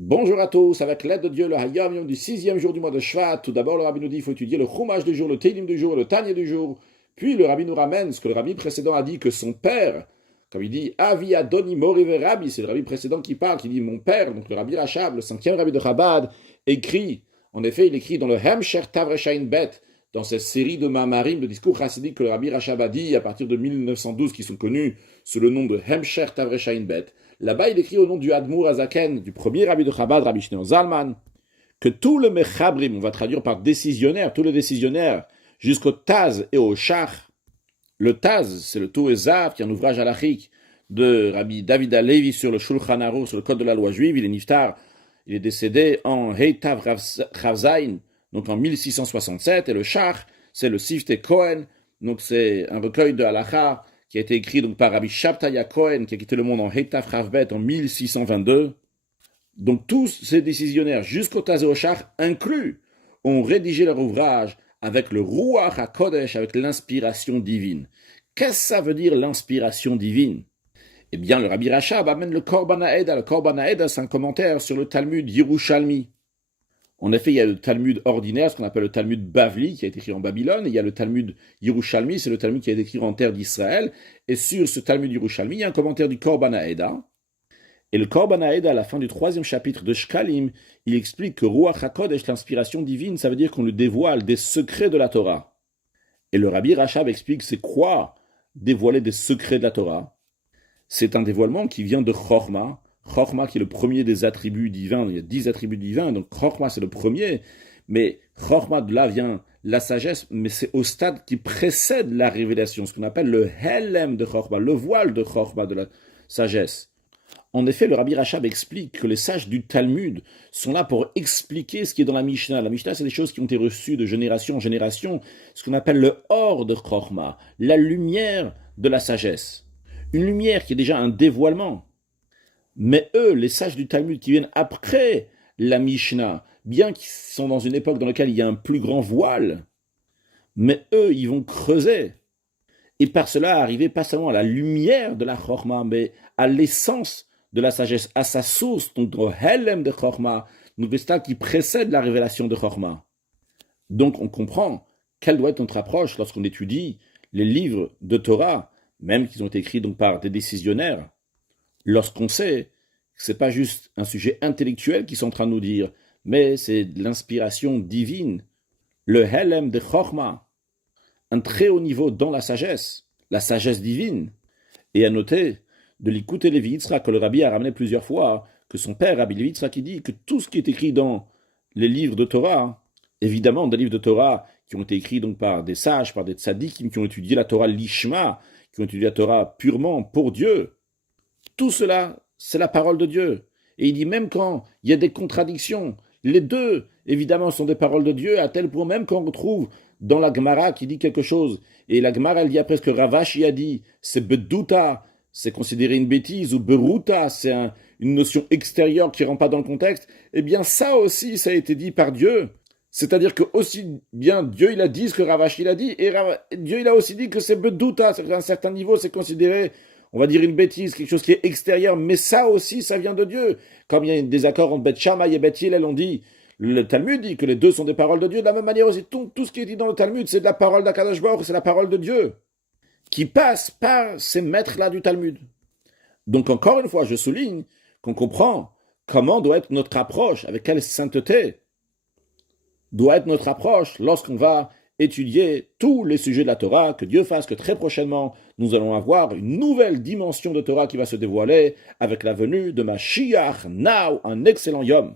Bonjour à tous, avec l'aide de Dieu, le Hayom Yom du sixième jour du mois de Shvat. Tout d'abord, le Rabbi nous dit qu'il faut étudier le Chumash du jour, le Teilim du jour et le Tanya du jour. Puis le Rabbi nous ramène ce que le Rabbi précédent a dit que son père, comme il dit, Avi Adoni Morive Rabbi, c'est le Rabbi précédent qui parle, qui dit mon père, donc le Rabbi Rachab, le cinquième Rabbi de Chabad, écrit, en effet, il écrit dans le Hemsher Tavreshain Bet, dans cette série de Mamarim, de discours chassidiques que le Rabbi Rachab a dit à partir de 1912, qui sont connus sous le nom de Hemsher Tavreshain Bet. Là-bas, il écrit au nom du Admour Azaken, du premier Rabbi de Chabad, Rabbi Shneur Zalman, que tous les Mechabrim, on va traduire par décisionnaires, tous les décisionnaires, jusqu'au Taz et au Shach. Le Taz, c'est le Toezav, qui est un ouvrage halachique de Rabbi David Alevi sur le Shulchan Aruch, sur le code de la loi juive. Il est niftar, il est décédé en Heitav Chavzain, donc en 1667, et le Shach, c'est le Sifte Cohen, donc c'est un recueil de halacha qui a été écrit donc par Rabbi Shabtaya Cohen, qui a quitté le monde en Heitav Chavbet en 1622. Donc tous ces décisionnaires, jusqu'au Taz et au Shach inclus, ont rédigé leur ouvrage avec le Ruach HaKodesh, avec l'inspiration divine. Qu'est-ce que ça veut dire l'inspiration divine? Eh bien, le Rabbi Rachab amène le Korban HaEda. Le Korban HaEda, c'est un commentaire sur le Talmud Yerushalmi. En effet, il y a le Talmud ordinaire, ce qu'on appelle le Talmud Bavli, qui a été écrit en Babylone, et il y a le Talmud Yerushalmi, c'est le Talmud qui a été écrit en terre d'Israël, et sur ce Talmud Yerushalmi, il y a un commentaire du Korban HaEda. Et le Korban HaEda, à la fin du 3e chapitre de Shkalim, il explique que Ruach HaKodesh, l'inspiration divine, ça veut dire qu'on lui dévoile des secrets de la Torah. Et le Rabbi Rachab explique c'est quoi dévoiler des secrets de la Torah. C'est un dévoilement qui vient de Chorma. Chorma qui est le premier des attributs divins. Il y a 10 attributs divins, donc Chorma c'est le premier. Mais Chorma de là vient la sagesse, mais c'est au stade qui précède la révélation, ce qu'on appelle le Helem de Chorma, le voile de Chorma, de la sagesse. En effet, le Rabbi Rachab explique que les sages du Talmud sont là pour expliquer ce qui est dans la Mishnah. La Mishnah, c'est des choses qui ont été reçues de génération en génération, ce qu'on appelle le Or de Chorma, la lumière de la sagesse. Une lumière qui est déjà un dévoilement. Mais eux, les sages du Talmud qui viennent après la Mishnah, bien qu'ils sont dans une époque dans laquelle il y a un plus grand voile, mais eux, ils vont creuser. Et par cela, arriver pas seulement à la lumière de la Chorma, mais à l'essence de la sagesse, à sa source, donc au Helem de Chorma, donc le stade qui précède la révélation de Chorma. Donc on comprend quelle doit être notre approche lorsqu'on étudie les livres de Torah, même qu'ils ont été écrits donc par des décisionnaires, lorsqu'on sait que ce n'est pas juste un sujet intellectuel qu'ils sont en train de nous dire, mais c'est de l'inspiration divine, le Helem de Chorma, un très haut niveau dans la sagesse divine. Et à noter de l'écouter Lévi Yitzhak, que le Rabbi a ramené plusieurs fois, que son père, Rabbi Lévi Yitzhak, qui dit que tout ce qui est écrit dans les livres de Torah, évidemment des livres de Torah qui ont été écrits donc par des sages, par des tzadikim, qui ont étudié la Torah lishma, qui ont étudié la Torah purement pour Dieu, tout cela, c'est la parole de Dieu. Et il dit même quand il y a des contradictions, les deux, évidemment, sont des paroles de Dieu, à tel point même qu'on retrouve dans la Gemara qui dit quelque chose, et la Gemara, elle dit après ce que Ravashi a dit, c'est bedouta, c'est considéré une bêtise, ou beruta, c'est une notion extérieure qui ne rentre pas dans le contexte, eh bien ça aussi, ça a été dit par Dieu. C'est-à-dire que aussi bien Dieu il a dit ce que Ravashi il a dit, et Dieu il a aussi dit que c'est bedouta, c'est-à-dire qu'à un certain niveau, c'est considéré, on va dire une bêtise, quelque chose qui est extérieur, mais ça aussi, ça vient de Dieu. Comme il y a des accords entre Beth Shammai et Beth Hillel, on dit, le Talmud dit que les deux sont des paroles de Dieu. De la même manière aussi, tout ce qui est dit dans le Talmud, c'est de la parole d'Akadosh Baruch, c'est la parole de Dieu, qui passe par ces maîtres-là du Talmud. Donc encore une fois, je souligne qu'on comprend comment doit être notre approche, avec quelle sainteté doit être notre approche lorsqu'on va étudier tous les sujets de la Torah, que Dieu fasse que très prochainement, nous allons avoir une nouvelle dimension de Torah qui va se dévoiler avec la venue de Mashiach, now, un excellent Yom.